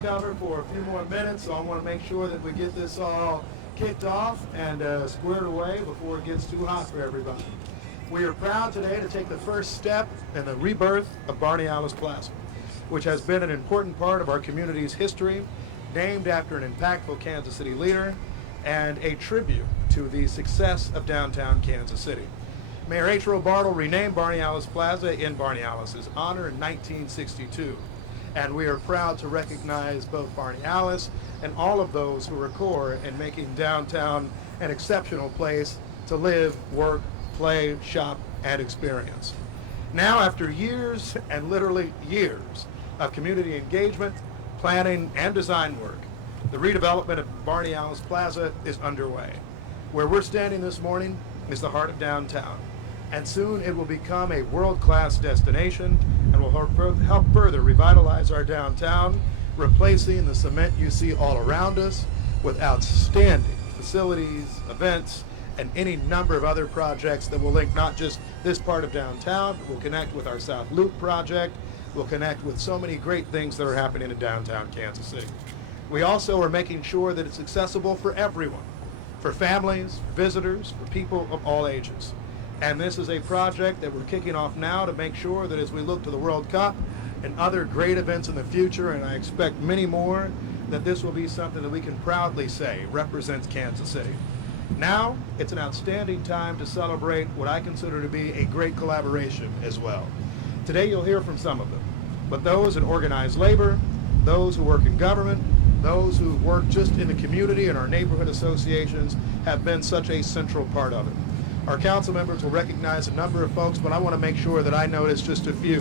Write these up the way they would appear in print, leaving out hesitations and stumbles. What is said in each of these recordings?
cover for a few more minutes, so I want to make sure that we get this all kicked off and squared away before it gets too hot for everybody. We are proud today to take the first step in the rebirth of Barney Allis Plaza, which has been an important part of our community's history, named after an impactful Kansas City leader, and a tribute to the success of downtown Kansas City. Mayor H. Bartle renamed Barney Allis Plaza in Barney Allis's honor in 1962. And we are proud to recognize both Barney Allis and all of those who are core in making downtown an exceptional place to live, work, play, shop, and experience. Now, after years and literally years of community engagement, planning, and design work, the redevelopment of Barney Allis Plaza is underway. Where we're standing this morning is the heart of downtown, and soon it will become a world-class destination and will help further revitalize our downtown, replacing the cement you see all around us with outstanding facilities, events, and any number of other projects that will link not just this part of downtown, but will connect with our South Loop project, will connect with so many great things that are happening in downtown Kansas City. We also are making sure that it's accessible for everyone, for families, for visitors, for people of all ages. And this is a project that we're kicking off now to make sure that as we look to the World Cup and other great events in the future, and I expect many more, that this will be something that we can proudly say represents Kansas City. Now, it's an outstanding time to celebrate what I consider to be a great collaboration as well. Today you'll hear from some of them, but those in organized labor, those who work in government, those who work just in the community and our neighborhood associations have been such a central part of it. Our council members will recognize a number of folks, but I want to make sure that I notice just a few.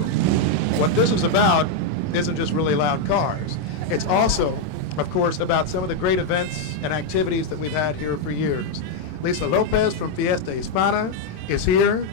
What this is about isn't just really loud cars. It's also, of course, about some of the great events and activities that we've had here for years. Lisa Lopez from Fiesta Hispana is here.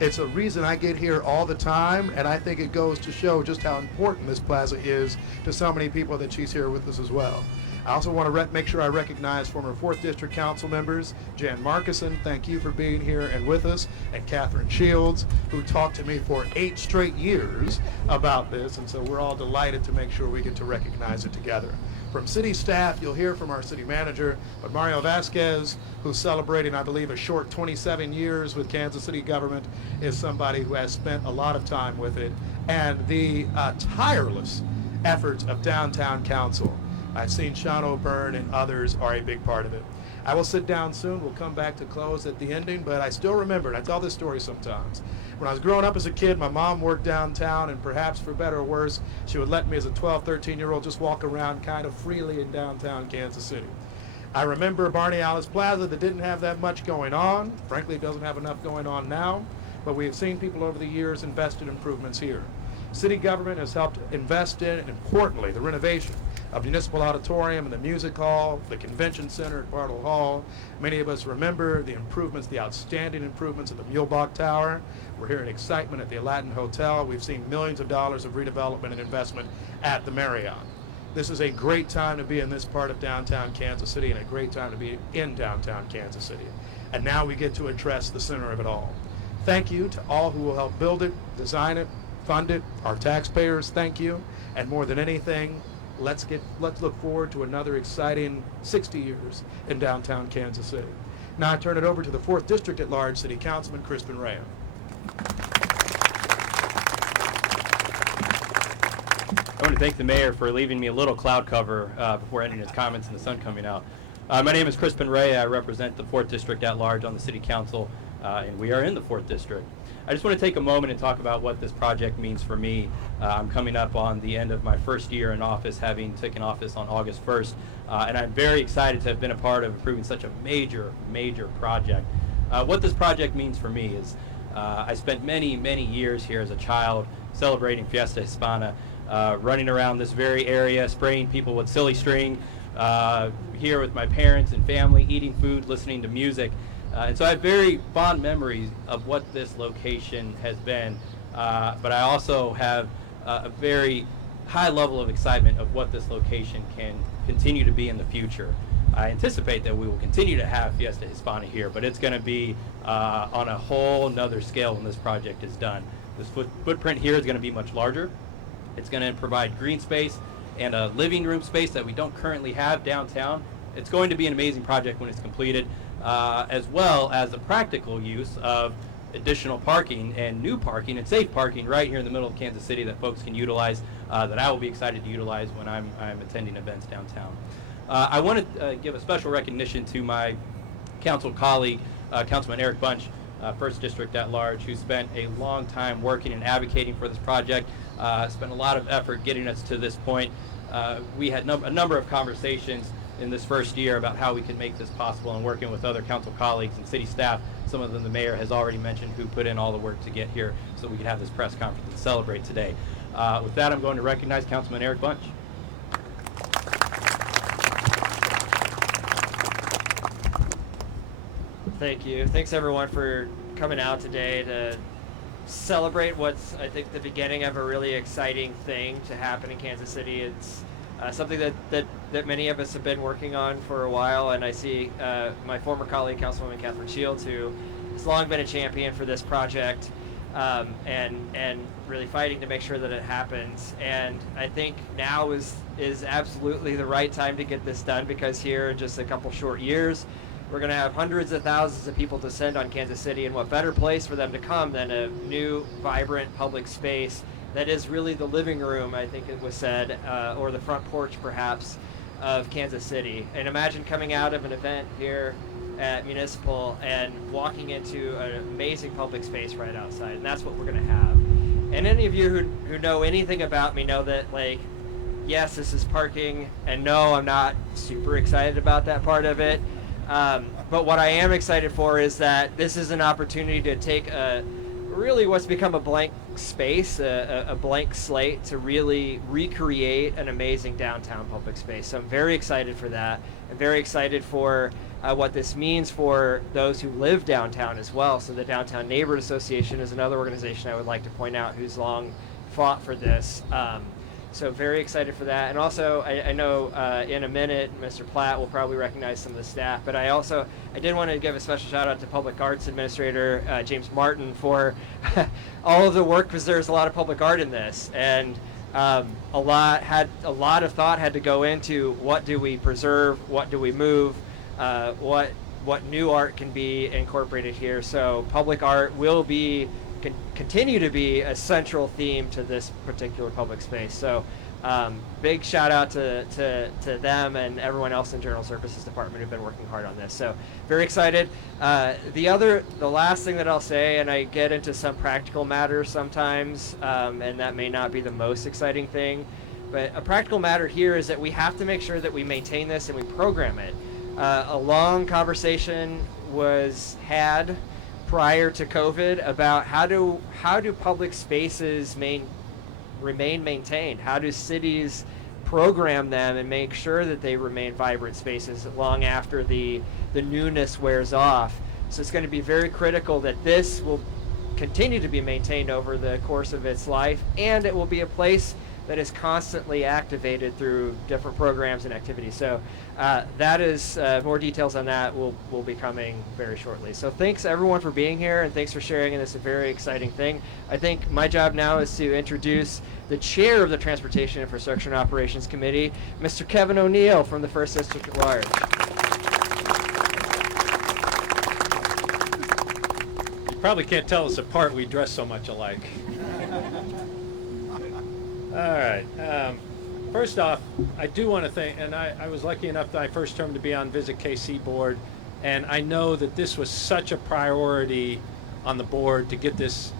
It's a reason I get here all the time, and I think it goes to show just how important this plaza is to so many people that she's here with us as well. I also want to make sure I recognize former 4th District Council members, Jan Markison, thank you for being here and with us, and Catherine Shields, who talked to me for 8 straight years about this, and so we're all delighted to make sure we get to recognize it together. From city staff, you'll hear from our city manager, but Mario Vasquez, who's celebrating, I believe, a short 27 years with Kansas City government, is somebody who has spent a lot of time with it, and the tireless efforts of downtown council. I've seen Sean O'Byrne and others are a big part of it. I will sit down soon. We'll come back to close at the ending, but I still remember, and I tell this story sometimes. When I was growing up as a kid, my mom worked downtown, and perhaps for better or worse, she would let me as a 12, 13-year-old just walk around kind of freely in downtown Kansas City. I remember Barney Allis Plaza that didn't have that much going on. Frankly, it doesn't have enough going on now, but we have seen people over the years invest in improvements here. City government has helped invest in, and importantly, the renovation of Municipal Auditorium and the Music Hall, the Convention Center at Bartle Hall. Many of us remember the improvements, the outstanding improvements at the Muehlbach Tower. We're hearing excitement at the Aladdin Hotel. We've seen millions of dollars of redevelopment and investment at the Marriott. This is a great time to be in this part of downtown Kansas City and a great time to be in downtown Kansas City. And now we get to address the center of it all. Thank you to all who will help build it, design it, fund it, our taxpayers, thank you. And more than anything, let's look forward to another exciting 60 years in downtown Kansas City. Now I turn it over to the 4th District at Large City Councilman Crispin Rea. I want to thank the mayor for leaving me a little cloud cover before ending his comments and the sun coming out. My name is Crispin Rea. I represent the 4th District at Large on the City Council, and we are in the 4th District. I just want to take a moment and talk about what this project means for me. I'm coming up on the end of my first year in office, having taken office on August 1st, and I'm very excited to have been a part of approving such a major, major project. What this project means for me is I spent many, many years here as a child celebrating Fiesta Hispana, running around this very area, spraying people with silly string, here with my parents and family, eating food, listening to music. And so I have very fond memories of what this location has been, but I also have a very high level of excitement of what this location can continue to be in the future. I anticipate that we will continue to have Fiesta Hispana here, but it's going to be on a whole nother scale when this project is done. This footprint here is going to be much larger. It's going to provide green space and a living room space that we don't currently have downtown. It's going to be an amazing project when it's completed, as well as the practical use of additional parking and new parking and safe parking right here in the middle of Kansas City that folks can utilize, that I will be excited to utilize when I'm attending events downtown. I want to give a special recognition to my council colleague, Councilman Eric Bunch, 1st District at Large, who spent a long time working and advocating for this project, spent a lot of effort getting us to this point. We had a number of conversations in this first year about how we can make this possible, and working with other council colleagues and city staff, some of them the mayor has already mentioned, who put in all the work to get here so we can have this press conference and celebrate today. With that, I'm going to recognize Councilman Eric Bunch. Thank you. Thanks everyone for coming out today to celebrate what's, I think, the beginning of a really exciting thing to happen in Kansas City. It's something that many of us have been working on for a while, and I see my former colleague, Councilwoman Catherine Shields, who has long been a champion for this project, and really fighting to make sure that it happens. And I think now is absolutely the right time to get this done, because here in just a couple short years, we're going to have hundreds of thousands of people descend on Kansas City, and what better place for them to come than a new, vibrant public space that is really the living room, I think it was said, or the front porch perhaps, of Kansas City. And imagine coming out of an event here at Municipal and walking into an amazing public space right outside, and that's what we're going to have. And any of you who know anything about me know that, like, yes, this is parking, and no, I'm not super excited about that part of it. But what I am excited for is that this is an opportunity to take really what's become a blank space, a blank slate, to really recreate an amazing downtown public space. So I'm very excited for that. I'm very excited for what this means for those who live downtown as well. So the Downtown Neighborhood Association is another organization I would like to point out who's long fought for this. So very excited for that. And also, I know in a minute, Mr. Platt will probably recognize some of the staff, but I did want to give a special shout out to Public Arts Administrator James Martin for all of the work, because there's a lot of public art in this. And a lot of thought had to go into what do we preserve, what do we move, what new art can be incorporated here. So public art will continue to be a central theme to this particular public space. So big shout out to them and everyone else in General Services Department who've been working hard on this. So very excited. The last thing that I'll say, and I get into some practical matters sometimes, and that may not be the most exciting thing, but a practical matter here is that we have to make sure that we maintain this and we program it. A long conversation was had prior to COVID about how do public spaces remain maintained? How do cities program them and make sure that they remain vibrant spaces long after the newness wears off? So it's going to be very critical that this will continue to be maintained over the course of its life, and it will be a place that is constantly activated through different programs and activities. So that is, more details on that will be coming very shortly. So thanks everyone for being here, and thanks for sharing in this very exciting thing. I think my job now is to introduce the chair of the Transportation Infrastructure and Operations Committee, Mr. Kevin O'Neill from the 1st District at Large. You probably can't tell us apart, we dress so much alike. All right. First off, I do want to thank, and I was lucky enough that I first term to be on Visit KC board, and I know that this was such a priority on the board to get this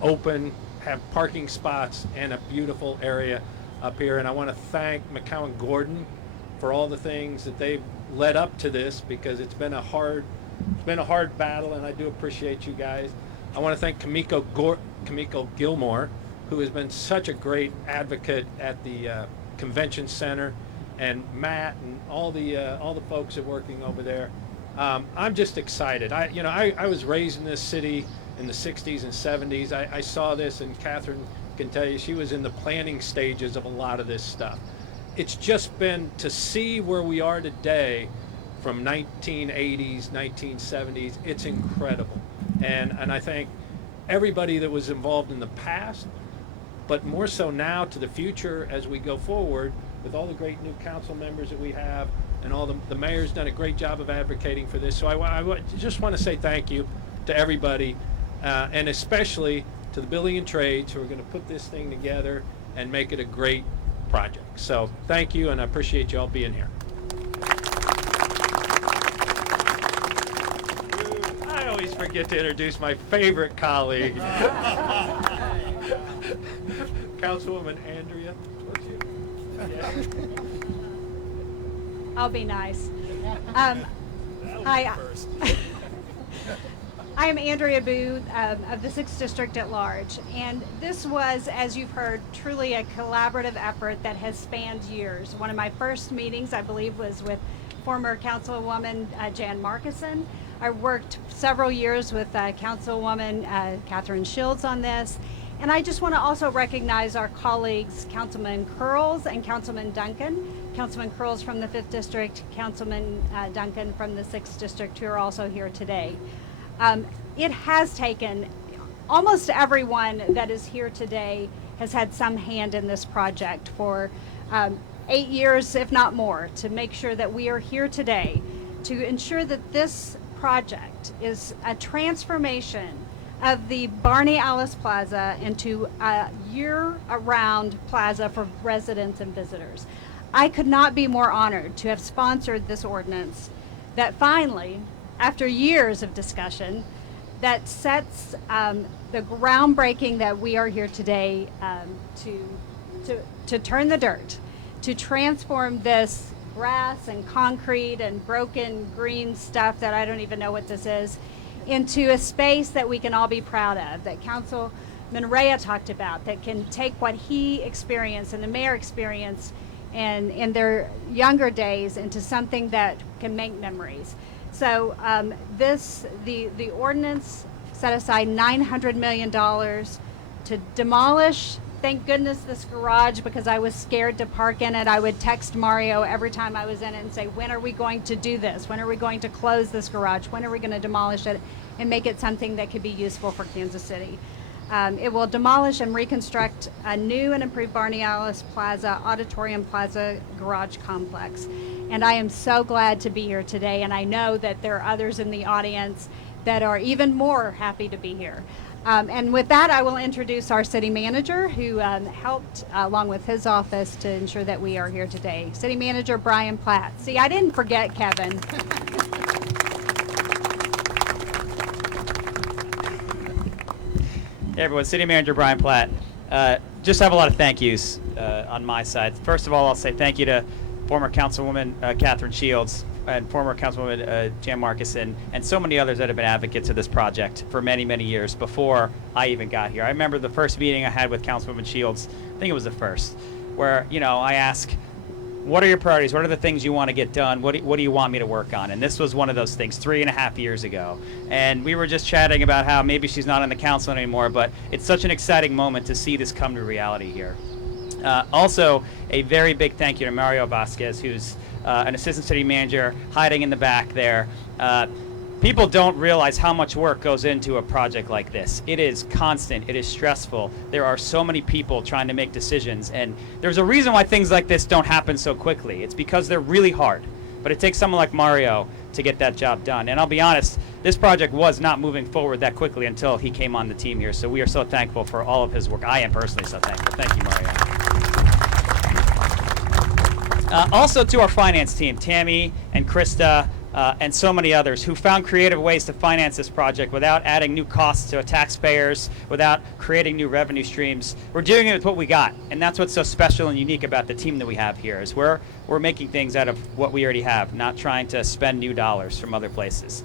open, have parking spots, and a beautiful area up here. And I want to thank McCowan Gordon for all the things that they've led up to this, because it's been a hard battle, and I do appreciate you guys. I want to thank Kamiko Gilmore, who has been such a great advocate at the convention center, and Matt and all the folks that are working over there. I'm just excited. I was raised in this city in the 60s and 70s. I saw this, and Catherine can tell you, she was in the planning stages of a lot of this stuff. It's just been to see where we are today from 1980s, 1970s, it's incredible. And I thank everybody that was involved in the past, but more so now to the future as we go forward, with all the great new council members that we have, and all the mayor's done a great job of advocating for this. So I just want to say thank you to everybody, and especially to the building and trades who are going to put this thing together and make it a great project. So thank you, and I appreciate you all being here. I always forget to introduce my favorite colleague, Councilwoman Andrea. Yeah. I'll be nice. Hi. I am Andrea Booth of the 6th District at Large, and this was, as you've heard, truly a collaborative effort that has spanned years. One of my first meetings, I believe, was with former Councilwoman Jan Markison. I worked several years with Councilwoman Catherine Shields on this, and I just want to also recognize our colleagues, Councilman Curls and Councilman Duncan. Councilman Curls from the 5th District, Councilman Duncan from the 6th District, who are also here today. It has taken, almost everyone that is here today has had some hand in this project for 8 years, if not more, to make sure that we are here today to ensure that this project is a transformation of the Barney Allis Plaza into a year-round plaza for residents and visitors. I could not be more honored to have sponsored this ordinance that finally, after years of discussion, that sets the groundbreaking that we are here today to turn the dirt, to transform this grass and concrete and broken green stuff that I don't even know what this is, into a space that we can all be proud of, that Councilman Rea talked about, that can take what he experienced and the mayor experienced in their younger days into something that can make memories. So the ordinance set aside $900 million to demolish, thank goodness, this garage, because I was scared to park in it. I would text Mario every time I was in it and say, when are we going to do this? When are we going to close this garage? When are we going to demolish it and make it something that could be useful for Kansas City? It will demolish and reconstruct a new and improved Barney Allis Plaza, Auditorium Plaza garage complex. And I am so glad to be here today, and I know that there are others in the audience that are even more happy to be here. And with that, I will introduce our city manager, who helped, along with his office, to ensure that we are here today. City Manager Brian Platt. See, I didn't forget Kevin. Hey everyone, City Manager Brian Platt. Just have a lot of thank yous on my side. First of all, I'll say thank you to former Councilwoman Catherine Shields and former Councilwoman Jan Markison and so many others that have been advocates of this project for many, many years before I even got here. I remember the first meeting I had with Councilwoman Shields, I think it was the first, where I ask, what are your priorities? What are the things you want to get done? What do you want me to work on? And this was one of those things 3.5 years ago. And we were just chatting about how maybe she's not on the council anymore, but it's such an exciting moment to see this come to reality here. Also, a very big thank you to Mario Vasquez, who's an assistant city manager hiding in the back there. People don't realize how much work goes into a project like this. It is constant, it is stressful. There are so many people trying to make decisions, and there's a reason why things like this don't happen so quickly. It's because they're really hard, but it takes someone like Mario to get that job done. And I'll be honest, this project was not moving forward that quickly until he came on the team here, so we are so thankful for all of his work. I am personally so thankful. Thank you, Mario. Also to our finance team, Tammy and Krista, and so many others who found creative ways to finance this project without adding new costs to taxpayers, without creating new revenue streams. We're doing it with what we got, and that's what's so special and unique about the team that we have here, is we're making things out of what we already have, not trying to spend new dollars from other places.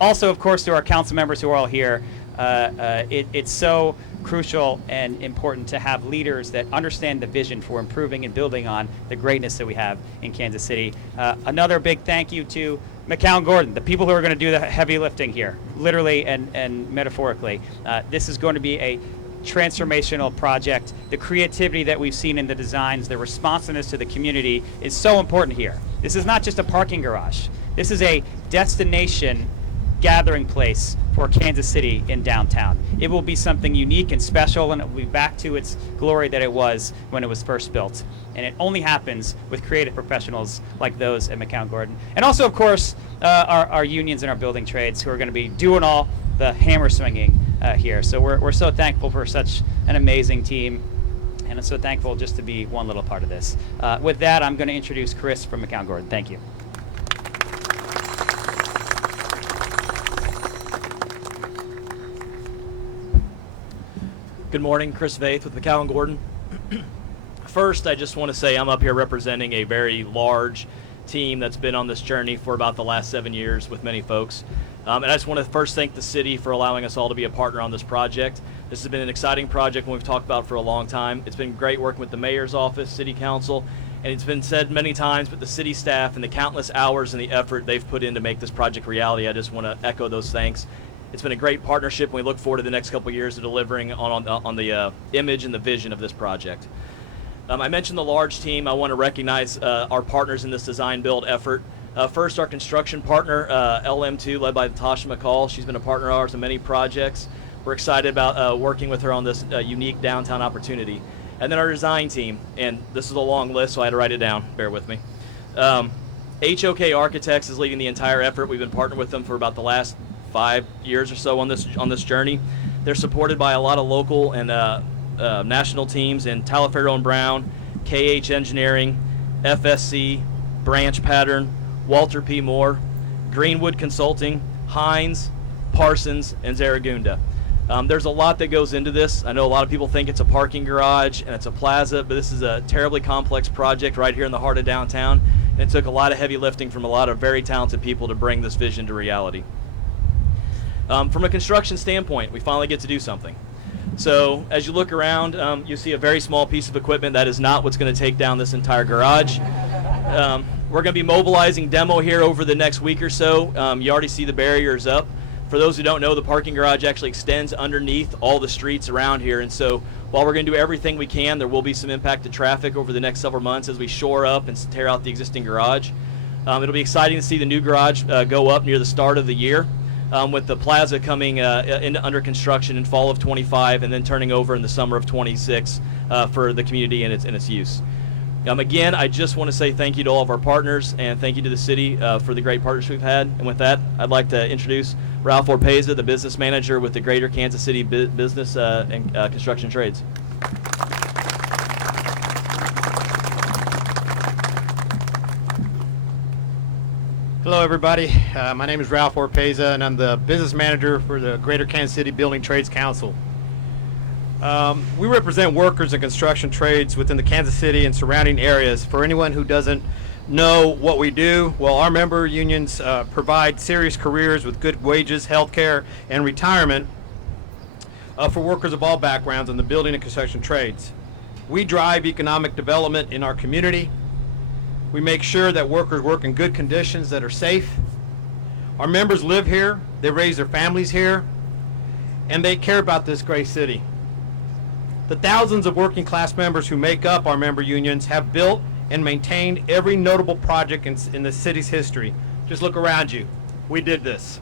Also, of course, to our council members who are all here, it's so crucial and important to have leaders that understand the vision for improving and building on the greatness that we have in Kansas City. Another big thank you to McCown Gordon, the people who are going to do the heavy lifting here, literally and metaphorically. This is going to be a transformational project. The creativity that we've seen in the designs, the responsiveness to the community is so important here. This is not just a parking garage. This is a destination gathering place for Kansas City in downtown. It will be something unique and special, and it will be back to its glory that it was when it was first built. And it only happens with creative professionals like those at McCown Gordon. And also, of course, our unions and our building trades who are going to be doing all the hammer swinging here. So we're so thankful for such an amazing team, and I'm so thankful just to be one little part of this. With that, I'm going to introduce Chris from McCown Gordon. Thank you. Good morning, Chris Vaith with McCown Gordon. First, I just want to say I'm up here representing a very large team that's been on this journey for about the last 7 years with many folks. And I just want to first thank the city for allowing us all to be a partner on this project. This has been an exciting project we've talked about for a long time. It's been great working with the mayor's office, city council, and it's been said many times, but the city staff and the countless hours and the effort they've put in to make this project reality, I just want to echo those thanks. It's been a great partnership, and we look forward to the next couple of years of delivering on the image and the vision of this project. I mentioned the large team. I want to recognize our partners in this design build effort. First, our construction partner, LM2, led by Tasha McCall. She's been a partner of ours in many projects. We're excited about working with her on this unique downtown opportunity. And then our design team, and this is a long list, so I had to write it down. Bear with me. HOK Architects is leading the entire effort. We've been partnered with them for about the last 5 years or so on this journey. They're supported by a lot of local and national teams in Talaferro and Brown, KH Engineering, FSC, Branch Pattern, Walter P. Moore, Greenwood Consulting, Hines, Parsons, and Zaragunda. There's a lot that goes into this. I know a lot of people think it's a parking garage and it's a plaza, but this is a terribly complex project right here in the heart of downtown, and it took a lot of heavy lifting from a lot of very talented people to bring this vision to reality. From a construction standpoint, we finally get to do something. So as you look around, you see a very small piece of equipment. That is not what's going to take down this entire garage. We're going to be mobilizing demo here over the next week or so. You already see the barriers up. For those who don't know, the parking garage actually extends underneath all the streets around here. And so while we're going to do everything we can, there will be some impact to traffic over the next several months as we shore up and tear out the existing garage. It'll be exciting to see the new garage go up near the start of the year. With the plaza coming under construction in fall of 25 and then turning over in the summer of 26 for the community and its use. Again, I just want to say thank you to all of our partners and thank you to the city for the great partnership we've had. And with that, I'd like to introduce Ralph Orpeza, the business manager with the Greater Kansas City Business and Construction Trades. Hello everybody, my name is Ralph Orpeza and I'm the business manager for the Greater Kansas City Building Trades Council. We represent workers in construction trades within the Kansas City and surrounding areas. For anyone who doesn't know what we do, well, our member unions provide serious careers with good wages, health care, and retirement for workers of all backgrounds in the building and construction trades. We drive economic development in our community. We make sure that workers work in good conditions that are safe. Our members live here, they raise their families here, and they care about this great city. The thousands of working class members who make up our member unions have built and maintained every notable project in the city's history. Just look around you. We did this.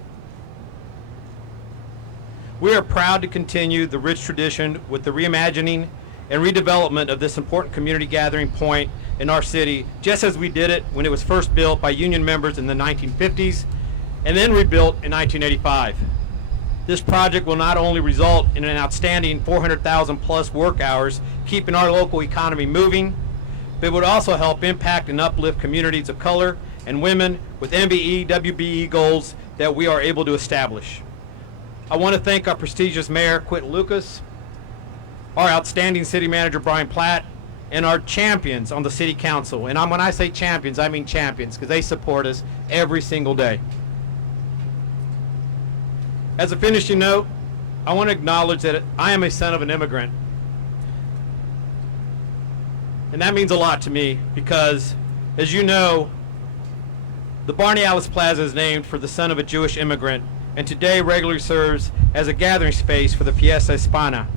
We are proud to continue the rich tradition with the reimagining and redevelopment of this important community gathering point in our city, just as we did it when it was first built by union members in the 1950s and then rebuilt in 1985. This project will not only result in an outstanding 400,000 plus work hours, keeping our local economy moving, but it would also help impact and uplift communities of color and women with MBE, WBE goals that we are able to establish. I want to thank our prestigious mayor, Quentin Lucas, our outstanding city manager, Brian Platt, and our champions on the city council. And when I say champions, I mean champions, because they support us every single day. As a finishing note, I want to acknowledge that I am a son of an immigrant. And that means a lot to me because, as you know, the Barney Allis Plaza is named for the son of a Jewish immigrant, and today regularly serves as a gathering space for the Fiesta Hispana,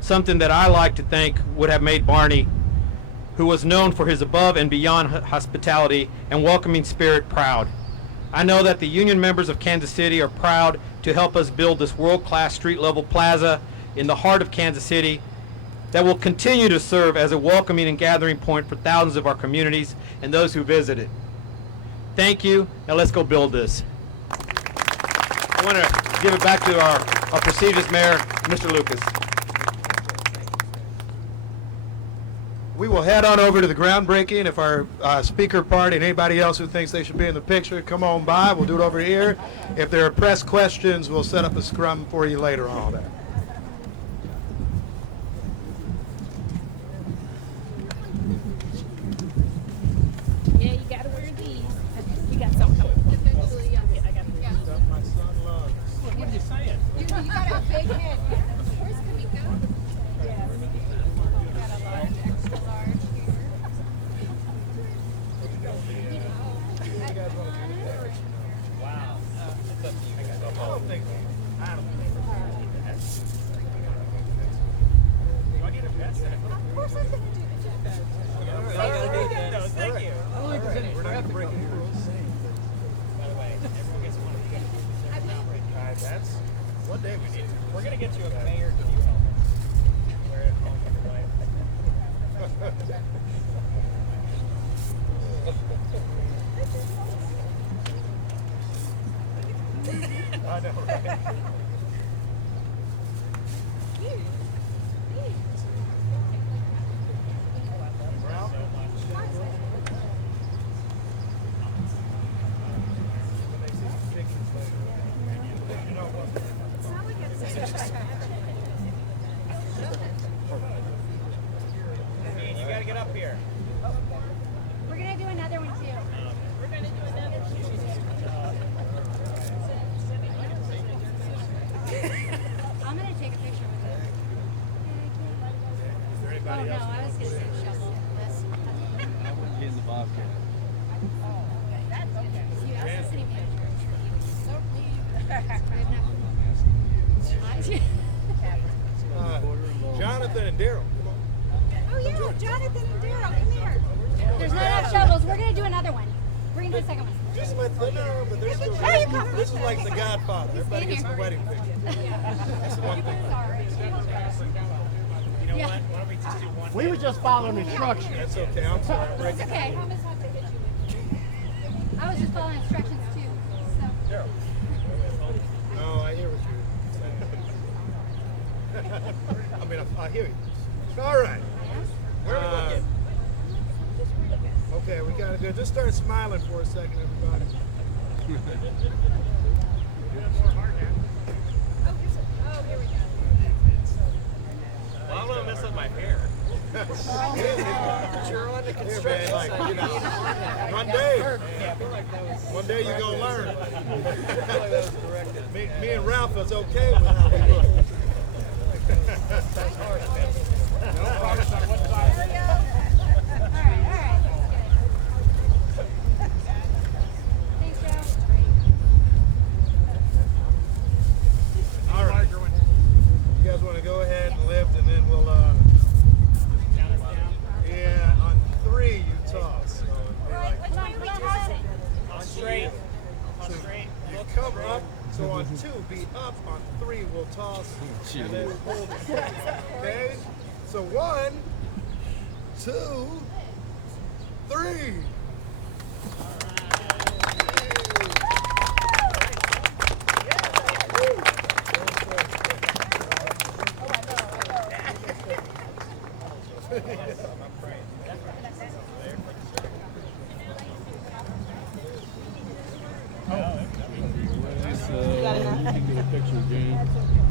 something that I like to think would have made Barney, who was known for his above and beyond hospitality and welcoming spirit, proud. I know that the union members of Kansas City are proud to help us build this world-class street-level plaza in the heart of Kansas City that will continue to serve as a welcoming and gathering point for thousands of our communities and those who visit it. Thank you. Now let's go build this. I want to give it back to our prestigious mayor, Mr. Lucas. We will head on over to the groundbreaking. If our speaker party and anybody else who thinks they should be in the picture, come on by. We'll do it over here. If there are press questions, we'll set up a scrum for you later on all that. Yeah, you gotta wear these. You got some coming. Eventually, yeah. I got these. Stuff my son loves. What are you saying? You got a big head. Where's Kamiko? Yes. You got a large, extra large here. Wow. I don't think. Do I need a vest? Of course I'm gonna do the job. No, thank you. We're not going to break any rules. By the way, everyone gets one. That's one day we need. We're gonna get you a mayor to you helmet. Wear it at home with your wife. I know, right? Ralph? When they see some pictures later, you know what? You gotta get up here. We're gonna do another one too. We're gonna do another I'm gonna take a picture with it. Is there Oh anybody no, else? I was gonna say shovel. This. I wouldn't get in the bobcat. That's okay. You asked the city manager. I'm sure he was so pleased. Jonathan and Daryl, come on. Oh yeah, Jonathan and Daryl, come here. There's not enough shovels. We're gonna do another one. We're gonna do a second one. Just let them know, but they're still. Oh, you come. This is like The Godfather. Everybody in gets here. a wedding picture. That's the one thing. Sorry. You know Yeah. what? Why don't we just do one? We were just following instructions. That's okay. I'm sorry. I'm It's breaking. okay. I was just following instructions too. So. No, I hear what you're saying. I mean, I hear you. All right. Where are we looking? Okay, we gotta go. Just start smiling for a second, everybody. Oh, here we go. Well, I don't want to mess up my hair. You're on the construction site. Like, you know, one day you're gonna learn. me and Ralph was okay with how we look. Thanks, Joe. All right. You guys want to go ahead and lift, and then we'll, yeah, on 3 you toss. So it'd be like, Which one are we tossing? On straight. On straight. you come up, so on 2, be up, on 3 we'll toss, and then hold it. Okay? So 1, 2, 3. You can get a picture, Jane.